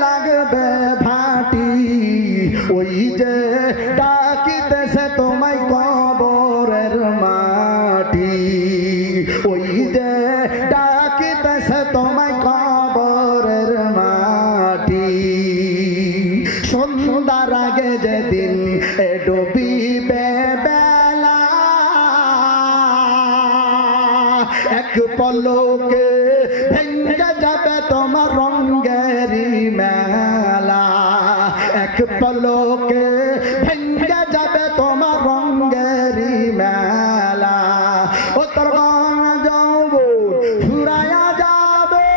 লাগবে ভাটি ওই যে ডাকিতেছে তোমায় কবরের মাটি ওই যে ডাকিতেছে তোমায় কবরের মাটি সন্ধ্যার আগে যেদিন ডুবিবে বেলা এক পলকে ভেঙ্গে যাবে তোমার রঙ্গেরি মেলা এক পলকে ভেঙ্গে যাবে তোমার রঙ্গেরি মেলা ও তোর গান যাব ফুরায়া যাবে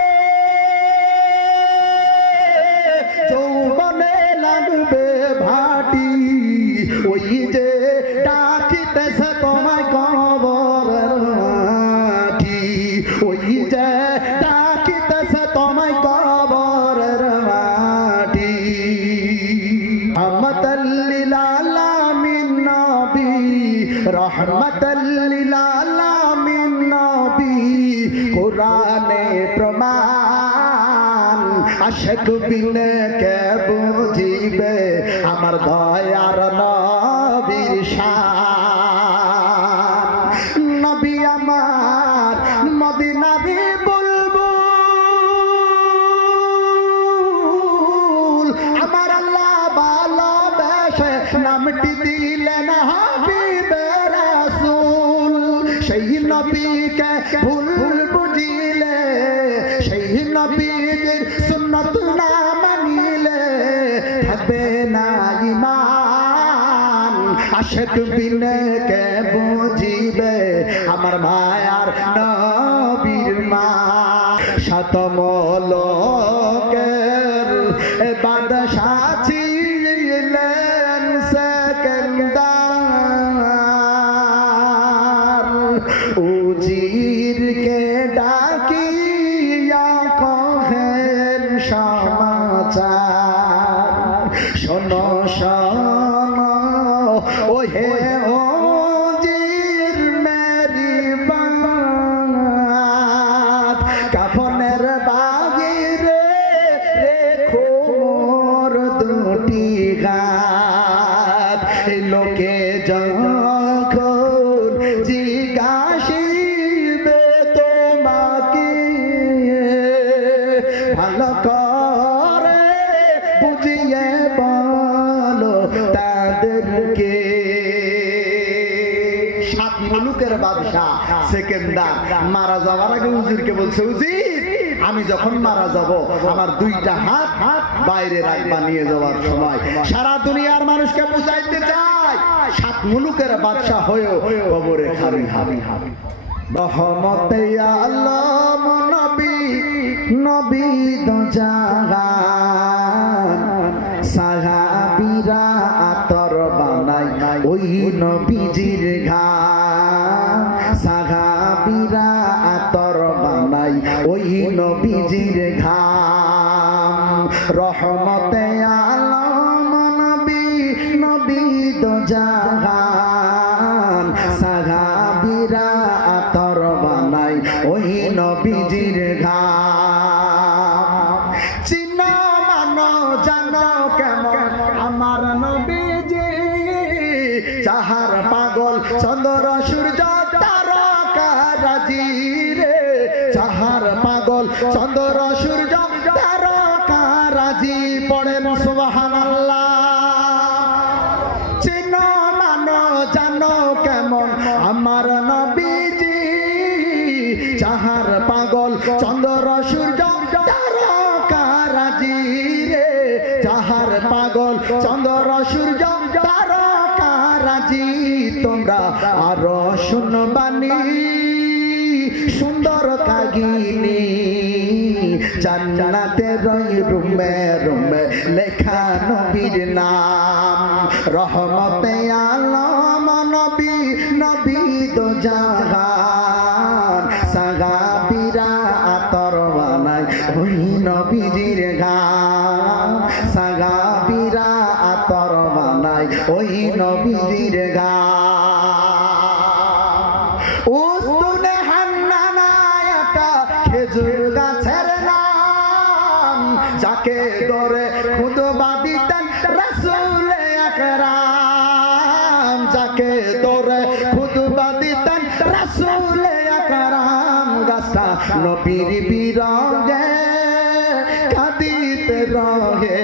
যৌবনে লাগবে ভাটি ওই যে ডাকিতেছে তোমায় কবরের মাটি ওই যে ডাকিতেছে তোমায় কবরের মাটি রহমাতাল লিল আলামিন নবী রহমাতাল লিল আলামিন নবী কোরআনে প্রমাণ আশিক বিনে কে বুঝিবে আমার দয়ার নবীর শান নবী আমার মদিনারে বুলবুল আমার আল্লাহ ভালোবেসে নামটি দিলেন হাবিবে রাসূল সেই নবীকে ভুল বুঝিলে সেই নবীর সুন্নাত না মানিলে থাকবে না ঈমান আশিক বিনে কে বুঝিবে আমার মায়ার নবীর মা শত মলকের বাদশা ছিলেন সেকেন্দার উজিরকে ডাকিয়া কহেন সমাচার শোনো শোনো ও হে উজির মেরি বাত কাফনের বাহিরে রেখো মোর দুটি গাত লোকে যখন জিজ্ঞাসিবে তোমাকে ভালো করে বুঝিয়ে বলো তাদেরকে সাত মুলুকের বাদশা সেকেন্দার মারা যাওয়ার আগে উজিরকে বলছে উজির আমি যখন মারা যাব আমার দুইটা হাত বাইরে রাখবা নিয়ে যাওয়ার সময় সারা দুনিয়ার মানুষকে বুঝাইতে চাই সাত মুলুকের বাদশা হয়েও কবরে খালি হাবি হাবি রহমতে আলম নবী নবী দো জাহান সাহাবীরা আতর বানাই ওই নবীজির ঘাম সাহাবীরা আতর বানাই ওই নবীজির ঘাম রহমতে আলম নবী নবী দো জাহান সাহাবীরা আতর বানাই ওই নবীজির ঘাম চিনো মানো জানো কেমন আমার নবীজি যাহার পাগল চন্দ্র সূর্য তারকা রাজি রে যাহার পাগল চন্দ্র সূর্য তারকা রাজি পড়েন সুবহানাল্লাহ চিনো মানো জানো কেমন আমার নবীজি যাহার পাগল চন্দ্র সূর্য তারকা রাজি রে যাহার পাগল চন্দ্র সূর্য তারকা রাজি তোমরা আরো শুনবানি সুন্দর কাহিনী জান্নাতের রুমে রুমে লেখা নবীর নাম রহমতে আলম নবী নবী দো জাহান সাহাবীরা আতর বানাই ওই নবীজির গান সাহাবীরা আতর বানাই ওই নবীজির গান উস্তুনে হান্নানা একটা খেজুর গাছের নাম যাকে ধরে খুতবা দিতেন রাসূল আকরাম, যাকে ধরে খুতবা দিতেন রাসূল আকরাম। গাছটা নবীর বিরহে কাঁদিতে রহে,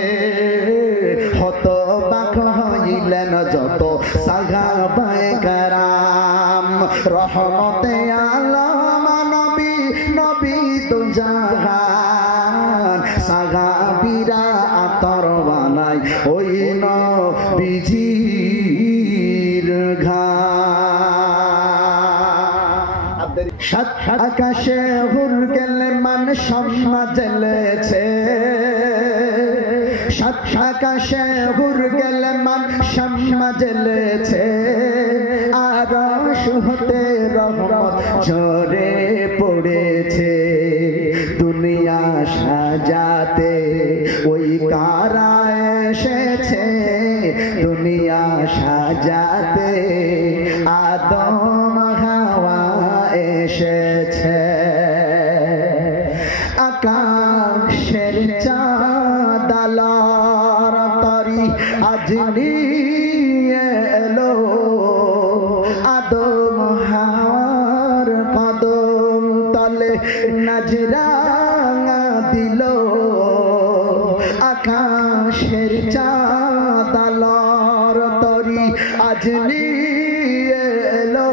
হতবাক হইলেন যত সাহাবায়ে কেরাম। রহমতে আলম নবী, নবী তো জাহান, সাহাবীরা আতর বানাই ওই নবীজির ঘ্রাণ। সাত আকাশে হুর গেলে মান শামা জ্বলেছে, সাত আকাশে হুর গেলে মান শামা জ্বলেছে, আরশ হতে রহমত ঝরে পড়েছে। দুনিয়া সাজাতে ওই কারা এসেছে, দুনিয়া সাজাতে আদম হাওয়া এসেছে। আকাশের চাঁদ আলোর তরি আজ নিয়ে এলো, আদম হাওয়ার কদম তলে নজরানা দিল। আকাশের চাঁদ আলোর তরি আজ নিয়ে এলো,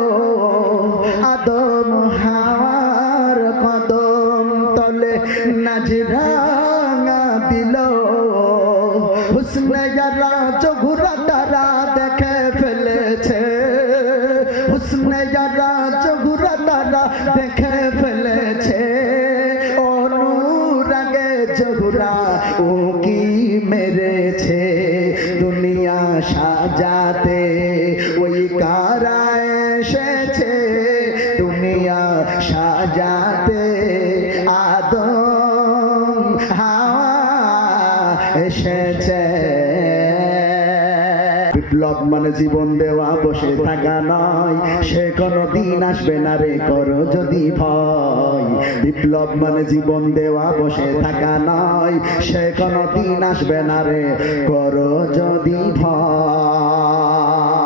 আদম হাওয়ার কদম তলে নজরানা দিল। হুসনে যারা চোখরা তারা দেখে ফেলেছে, হুসনে যারা চোখরা তারা দেখে ফেলেছে। অনুরাগে চোখরা উকি মেরেছে, দুনিয়া সাজাতে ওই কারা এসেছে, দুনিয়া সাজাতে আদম হাওয়া এসেছে। বিপ্লব মানে জীবন দেওয়া, বসে থাকা নয়, সে কোনো দিন আসবে না রে করো যদি ভয়। বিপ্লব মানে জীবন দেওয়া, বসে থাকা নয়, সে কোনো দিন আসবে না রে করো যদি ভয়।